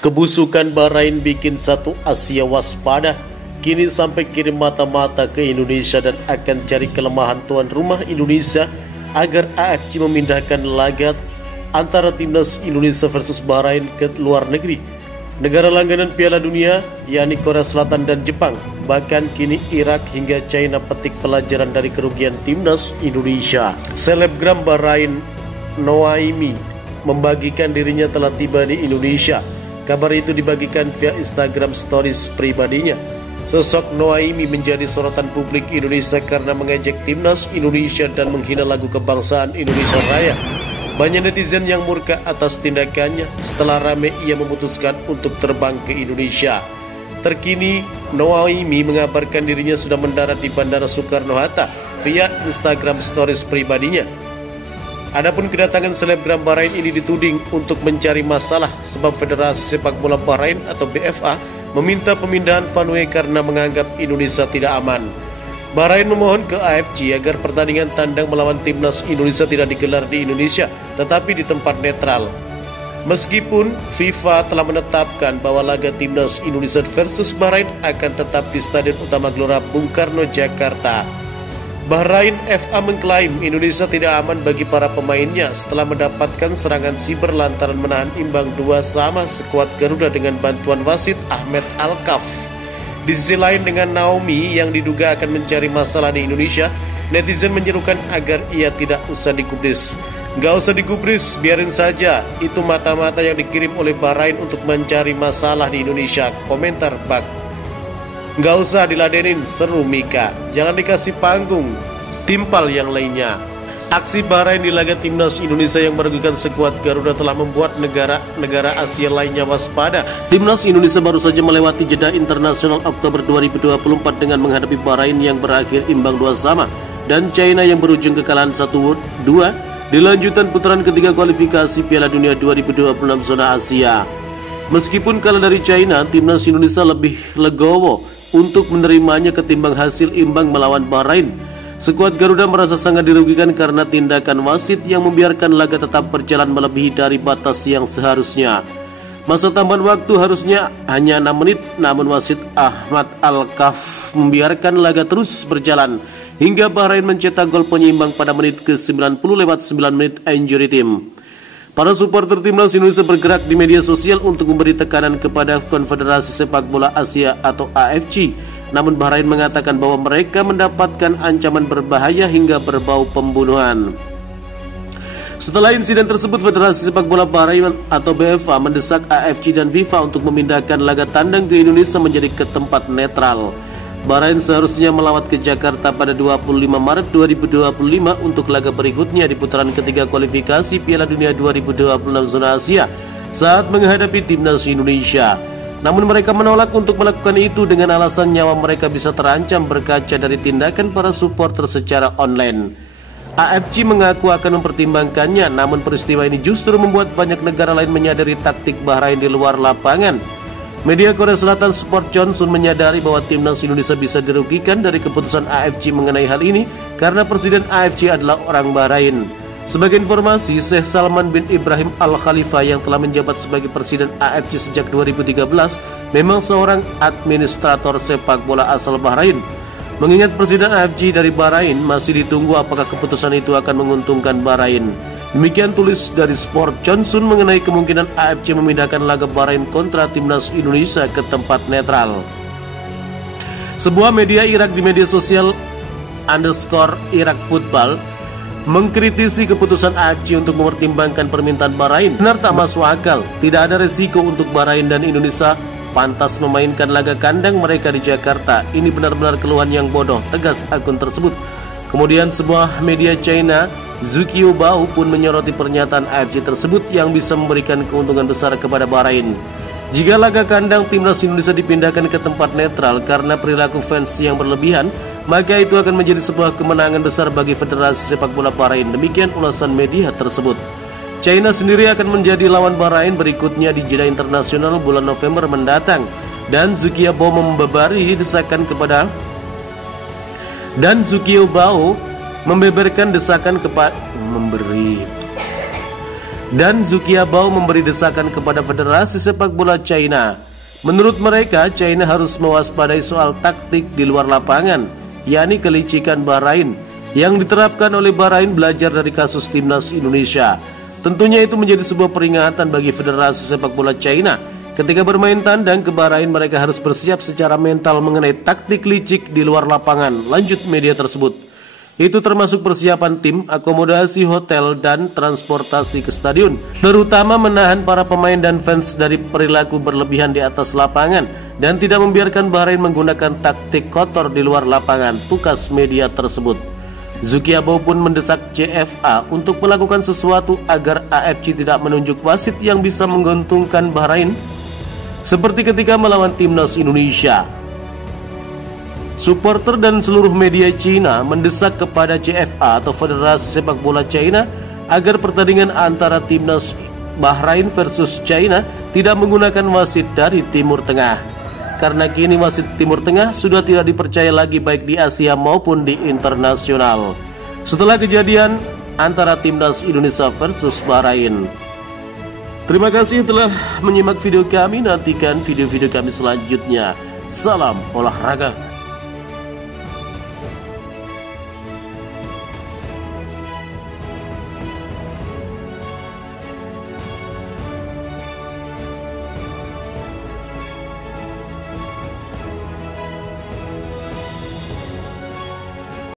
Kebusukan Bahrain bikin satu Asia waspada. Kini sampai kirim mata-mata ke Indonesia dan akan cari kelemahan tuan rumah Indonesia agar AFC memindahkan laga antara timnas Indonesia versus Bahrain ke luar negeri. Negara langganan Piala Dunia, yakni Korea Selatan dan Jepang, bahkan kini Irak hingga China petik pelajaran dari kerugian timnas Indonesia. Selebgram Bahrain Noaimi membagikan dirinya telah tiba di Indonesia. Kabar itu dibagikan via Instagram Stories pribadinya. Sosok Noaimi menjadi sorotan publik Indonesia karena mengejek timnas Indonesia dan menghina lagu kebangsaan Indonesia Raya. Banyak netizen yang murka atas tindakannya. Setelah ramai ia memutuskan untuk terbang ke Indonesia. Terkini Noaimi mengabarkan dirinya sudah mendarat di Bandara Soekarno-Hatta via Instagram Stories pribadinya. Adapun kedatangan selebgram Bahrain ini dituding untuk mencari masalah sebab Federasi Sepak Bola Bahrain atau BFA meminta pemindahan Vanway karena menganggap Indonesia tidak aman. Bahrain memohon ke AFC agar pertandingan tandang melawan timnas Indonesia tidak digelar di Indonesia, tetapi di tempat netral. Meskipun FIFA telah menetapkan bahwa laga timnas Indonesia versus Bahrain akan tetap di Stadion Utama Gelora Bung Karno, Jakarta. Bahrain FA mengklaim Indonesia tidak aman bagi para pemainnya setelah mendapatkan serangan siber lantaran menahan imbang 2-2 skuad Garuda dengan bantuan wasit Ahmed Alkaf. Di sisi lain, dengan Naomi yang diduga akan mencari masalah di Indonesia, netizen menyerukan agar ia tidak usah digubris. Gak usah digubris, biarin saja, itu mata-mata yang dikirim oleh Bahrain untuk mencari masalah di Indonesia, komentar Bak. Gak usah diladenin, seru Mika. Jangan dikasih panggung, timpal yang lainnya. Aksi Bahrain di laga timnas Indonesia yang merugikan skuad Garuda telah membuat negara-negara Asia lainnya waspada. Timnas Indonesia baru saja melewati jeda internasional Oktober 2024 dengan menghadapi Bahrain yang berakhir imbang 2-2 dan China yang berujung kekalahan 1-2 di lanjutan putaran ketiga kualifikasi Piala Dunia 2026 zona Asia. Meskipun kalah dari China, timnas Indonesia lebih legowo untuk menerimanya ketimbang hasil imbang melawan Bahrain. Skuad Garuda merasa sangat dirugikan karena tindakan wasit yang membiarkan laga tetap berjalan melebihi dari batas yang seharusnya. Masa tambahan waktu harusnya hanya 6 menit, namun wasit Ahmad Al-Kaf membiarkan laga terus berjalan hingga Bahrain mencetak gol penyeimbang pada menit ke-90 lewat 9 menit injury time. Para supporter timnas Indonesia bergerak di media sosial untuk memberi tekanan kepada Konfederasi Sepak Bola Asia atau AFC. Namun Bahrain mengatakan bahwa mereka mendapatkan ancaman berbahaya hingga berbau pembunuhan. Setelah insiden tersebut, Federasi Sepak Bola Bahrain atau BFA mendesak AFC dan FIFA untuk memindahkan laga tandang ke Indonesia menjadi ke tempat netral. Bahrain seharusnya melawat ke Jakarta pada 25 Maret 2025 untuk laga berikutnya di putaran ketiga kualifikasi Piala Dunia 2026 zona Asia saat menghadapi timnas Indonesia. Namun mereka menolak untuk melakukan itu dengan alasan nyawa mereka bisa terancam berkaca dari tindakan para supporter secara online. AFC mengaku akan mempertimbangkannya, namun peristiwa ini justru membuat banyak negara lain menyadari taktik Bahrain di luar lapangan. Media Korea Selatan Sport Johnson menyadari bahwa timnas Indonesia bisa dirugikan dari keputusan AFC mengenai hal ini karena Presiden AFC adalah orang Bahrain. Sebagai informasi, Sheikh Salman bin Ibrahim Al Khalifa yang telah menjabat sebagai Presiden AFC sejak 2013 memang seorang administrator sepak bola asal Bahrain. Mengingat Presiden AFC dari Bahrain, masih ditunggu apakah keputusan itu akan menguntungkan Bahrain. Demikian tulis dari Sport Johnson mengenai kemungkinan AFC memindahkan laga Bahrain kontra timnas Indonesia ke tempat netral. Sebuah media Irak di media sosial _Irak Football mengkritisi keputusan AFC untuk mempertimbangkan permintaan Bahrain. Benar tak masuk akal, tidak ada resiko untuk Bahrain dan Indonesia pantas memainkan laga kandang mereka di Jakarta. Ini benar-benar keluhan yang bodoh, tegas akun tersebut. Kemudian sebuah media China, Zukio Bau, pun menyoroti pernyataan AFC tersebut yang bisa memberikan keuntungan besar kepada Bahrain. Jika laga kandang timnas Indonesia dipindahkan ke tempat netral karena perilaku fans yang berlebihan, maka itu akan menjadi sebuah kemenangan besar bagi Federasi Sepak Bola Bahrain. Demikian ulasan media tersebut. China sendiri akan menjadi lawan Bahrain berikutnya di jeda internasional bulan November mendatang. Dan Zukio Bau membebari desakan kepada Dan Zukio Bao membeberkan desakan memberi desakan kepada Federasi Sepak Bola China. Menurut mereka, China harus mewaspadai soal taktik di luar lapangan, yakni kelicikan Bahrain yang diterapkan oleh Bahrain belajar dari kasus timnas Indonesia. Tentunya itu menjadi sebuah peringatan bagi Federasi Sepak Bola China. Ketika bermain tandang ke Bahrain, mereka harus bersiap secara mental mengenai taktik licik di luar lapangan. Lanjut media tersebut. Itu termasuk persiapan tim, akomodasi hotel, dan transportasi ke stadion. Terutama menahan para pemain dan fans dari perilaku berlebihan di atas lapangan dan tidak membiarkan Bahrain menggunakan taktik kotor di luar lapangan, tukas media tersebut. Zukio Bao pun mendesak CFA untuk melakukan sesuatu agar AFC tidak menunjuk wasit yang bisa menguntungkan Bahrain, seperti ketika melawan timnas Indonesia. Supporter dan seluruh media Cina mendesak kepada CFA atau Federasi Sepak Bola China agar pertandingan antara timnas Bahrain versus China tidak menggunakan wasit dari Timur Tengah, karena kini wasit Timur Tengah sudah tidak dipercaya lagi baik di Asia maupun di internasional setelah kejadian antara timnas Indonesia versus Bahrain. Terima kasih telah menyimak video kami. Nantikan video-video kami selanjutnya. Salam olahraga.